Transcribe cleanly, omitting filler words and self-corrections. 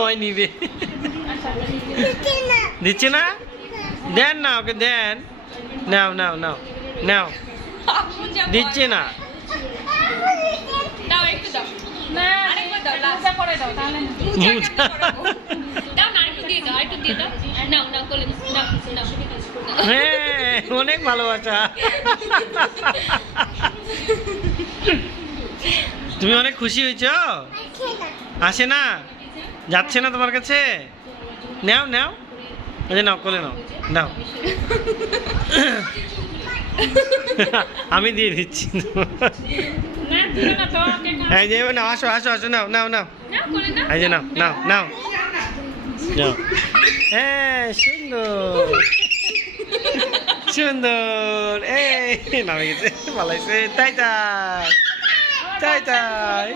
ওই নিবে দিচ্ছে না দেন না ওকে দেন নাও নাও নাও নাও দিচ্ছে না দাও একটু দাও না আরেকবার দাও লাস্ট করে দাও তাহলে দাও না একটু দিয়ে দাও একটু দিয়ে দাও নাও নাও কোলে নাও নাও হ্যাঁ অনেক ভালোবাসা তুমি অনেক খুশি হয়েছো আসে না যাচ্ছে না তোমার কাছে নাও নাও ওই যে নাও কোলে নাও নাও আমি দিয়ে দিচ্ছি না দিও না তো এই যে নাও আসো আসো আসো নাও নাও নাও নাও কোলে নাও এই যে নাও নাও নাও নাও হ্যাঁ সুন্দর সুন্দর এই নামে গেছে ভালো হয়েছে তাই তাই তাই তাই